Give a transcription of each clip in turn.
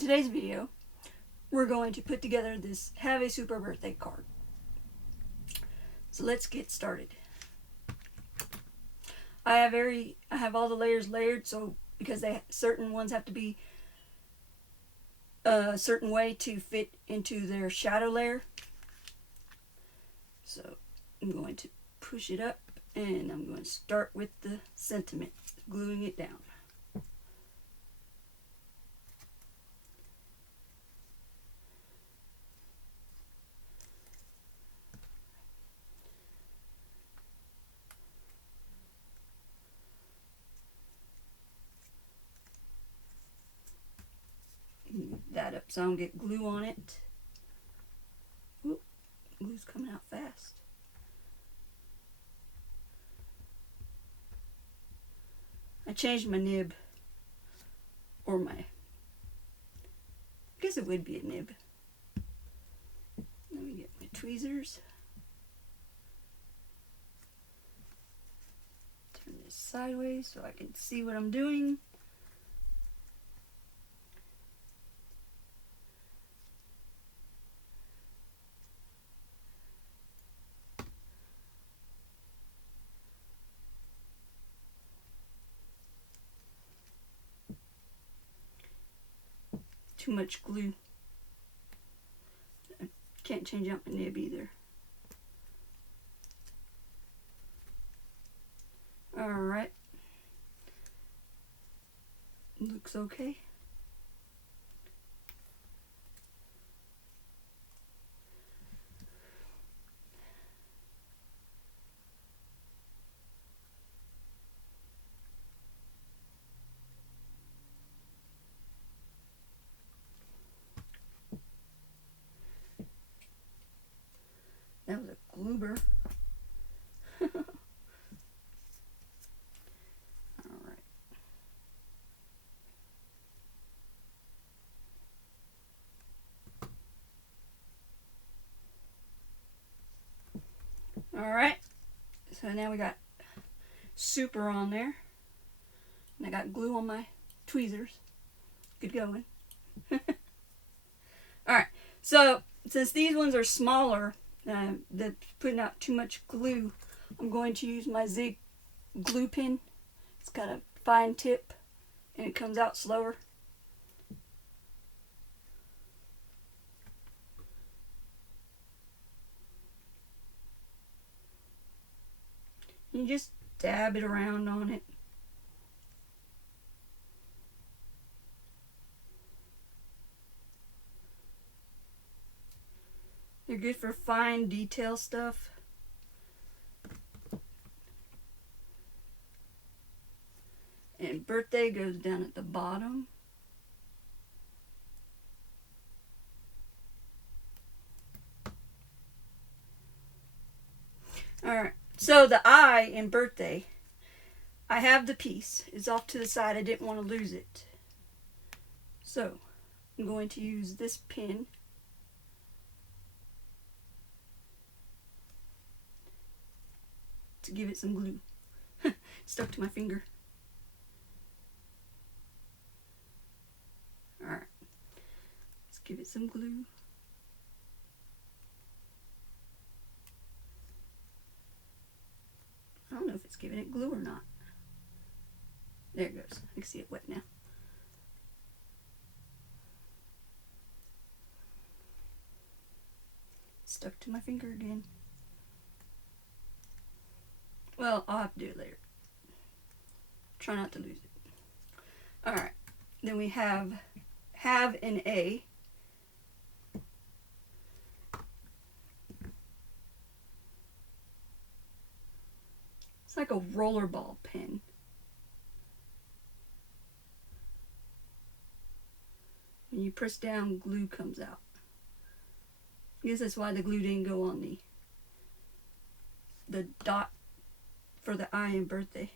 today's video, we're going to put together this Have a Super Birthday card. So let's get started. I have all the layers layered, so because certain ones have to be a certain way to fit into their shadow layer. So I'm going to push it up, and I'm going to start with the sentiment, gluing it down. Move that up so I don't get glue on it. Oop, glue's coming out fast. I changed my nib, or I guess it would be a nib. Let me get my tweezers. Turn this sideways so I can see what I'm doing. Too much glue. I can't change out my nib either. Alright. Looks okay. That was a gloober. Alright. Alright. So now we got super on there. And I got glue on my tweezers. Good going. Alright. So since these ones are smaller, that's putting out too much glue, I'm going to use my Zig glue pen. It's got a fine tip and it comes out slower. You just dab it around on it. They're good for fine detail stuff. And birthday goes down at the bottom. Alright, so the eye in birthday, I have the piece. It's off to the side. I didn't want to lose it. So I'm going to use this pin. To give it some glue. Stuck to my finger. Alright. Let's give it some glue. I don't know if it's giving it glue or not. There it goes. I can see it wet now. Stuck to my finger again. Well, I'll have to do it later. Try not to lose it. Alright. Then we have an A. It's like a rollerball pen. When you press down, glue comes out. I guess that's why the glue didn't go on the dot for the eye in birthday.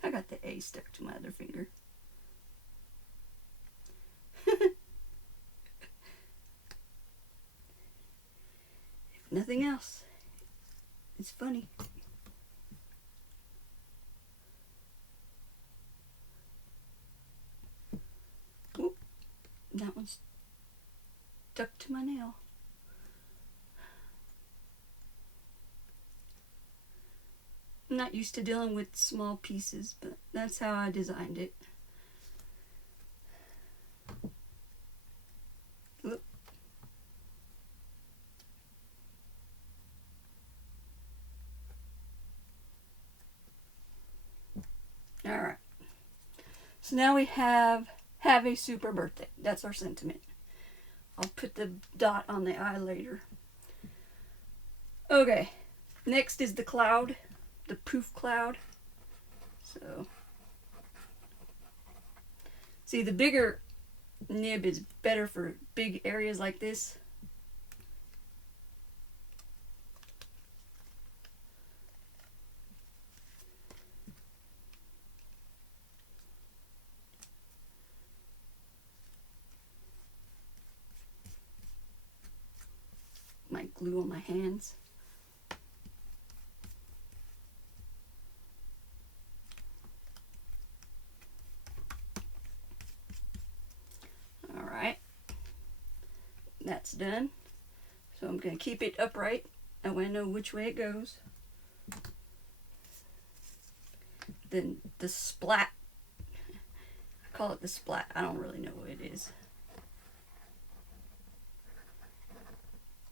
I got the A stuck to my other finger. If nothing else, it's funny. That one's stuck to my nail. I'm not used to dealing with small pieces, but that's how I designed it. Oop. Alright. So now we have a super birthday. That's our sentiment. I'll put the dot on the eye later. Okay. Next is the cloud. The poof cloud. So, see, the bigger nib is better for big areas like this. Might glue on my hands. That's done. So I'm going to keep it upright. That way I know which way it goes. Then the splat. I call it the splat. I don't really know what it is.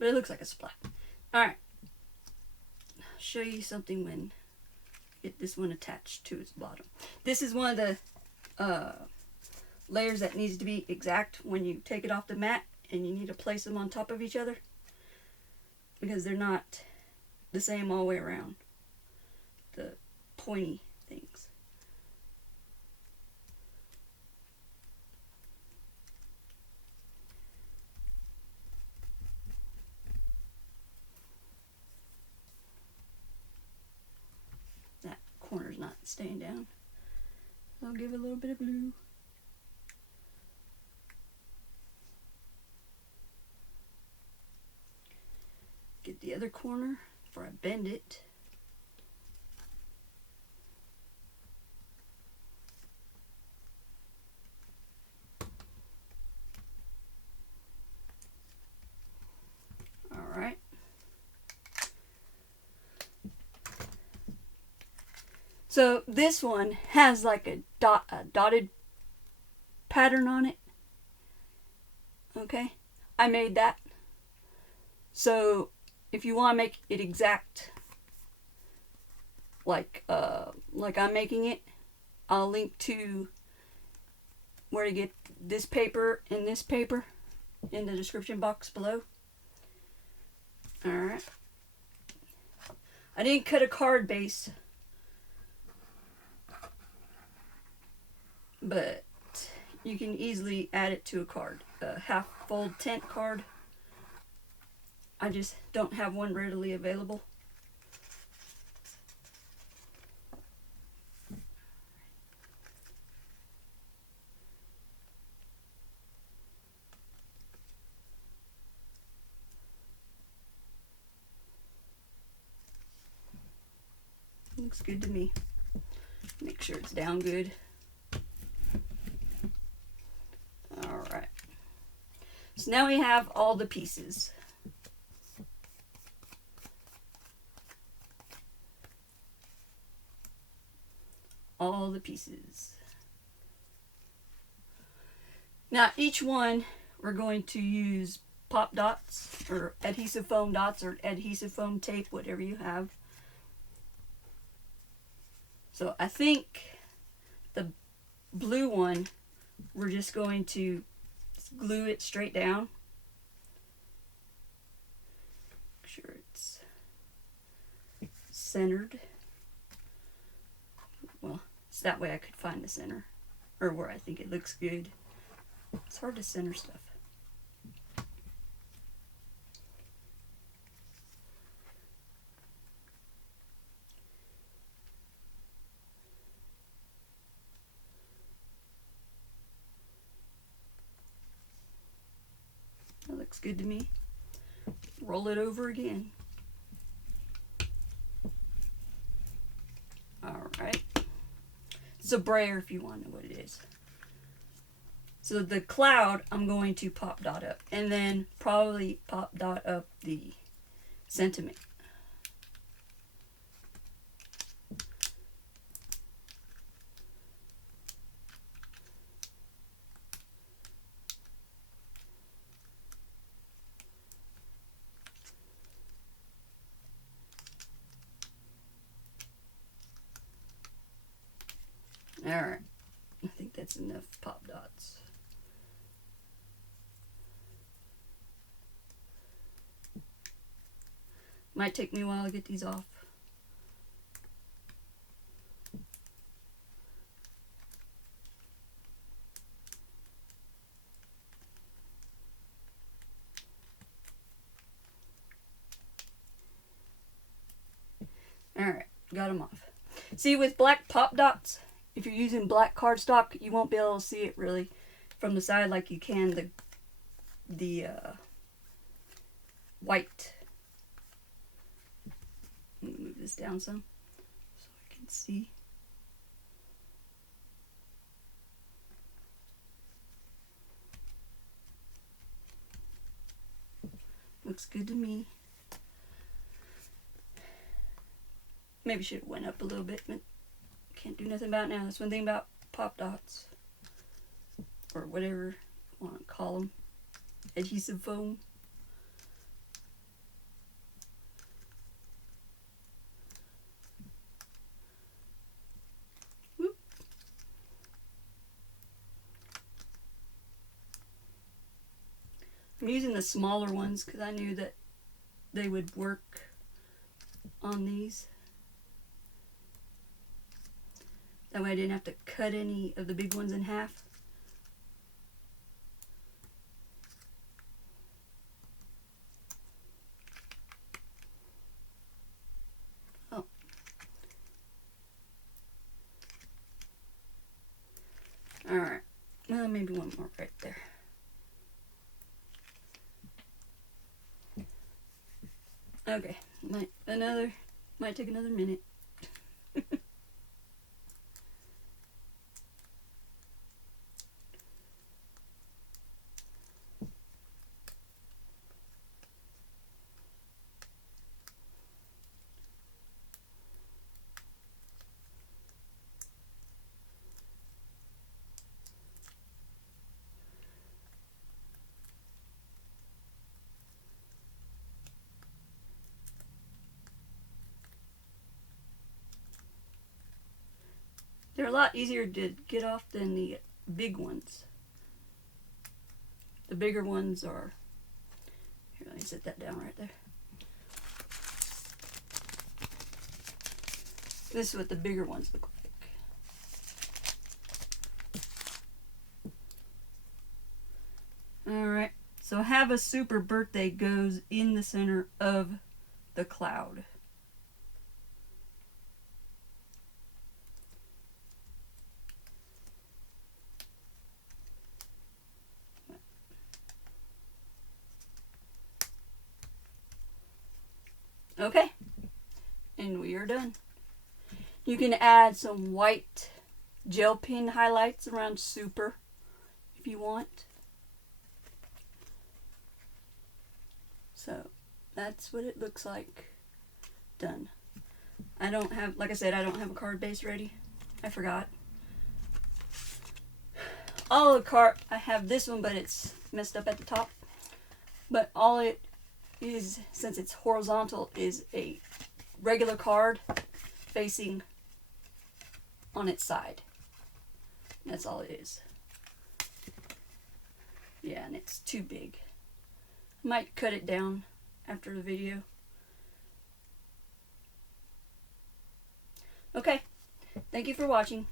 But it looks like a splat. Alright. I'll show you something when I get this one attached to its bottom. This is one of the layers that needs to be exact when you take it off the mat. And you need to place them on top of each other because they're not the same all the way around. The pointy things. That corner's not staying down. I'll give it a little bit of glue. Get the other corner before I bend it. All right. So this one has like a dotted pattern on it. Okay, I made that. So if you want to make it exact, like I'm making it, I'll link to where to get this paper and this paper in the description box below. Alright. I didn't cut a card base, but you can easily add it to a card. A half fold tent card. I just don't have one readily available. Looks good to me. Make sure it's down good. Alright. So now we have all the pieces. All the pieces. Now each one we're going to use pop dots or adhesive foam dots or adhesive foam tape, whatever you have. So I think the blue one we're just going to glue it straight down. Make sure it's centered. Well, so that way I could find the center, or where I think it looks good. It's hard to center stuff. That looks good to me. Roll it over again. Alright. It's a brayer if you want to know what it is. So the cloud, I'm going to pop dot up, and then probably pop dot up the sentiment. Alright, I think that's enough pop dots. Might take me a while to get these off. Alright, got them off. See, with black pop dots, if you're using black cardstock, you won't be able to see it really from the side like you can the white. Let me move this down some so I can see. Looks good to me. Maybe should have went up a little bit, but can't do nothing about it now. That's one thing about pop dots, or whatever you want to call them, adhesive foam. Whoop. I'm using the smaller ones because I knew that they would work on these. That way I didn't have to cut any of the big ones in half. Oh. Alright. Well, maybe one more right there. Okay. Might take another minute. They're a lot easier to get off than the big ones. The bigger ones are... Here, let me set that down right there. This is what the bigger ones look like. Alright, so Have a Super Birthday goes in the center of the cloud. Okay, and we are done. You can add some white gel pen highlights around Super if you want. So that's what it looks like done. I don't have, like I said, I don't have a card base ready. I forgot. All the card, I have this one, but it's messed up at the top. But all it is, since it's horizontal, is a regular card facing on its side. That's all it is. Yeah, and it's too big. I might cut it down after the video. Okay, thank you for watching.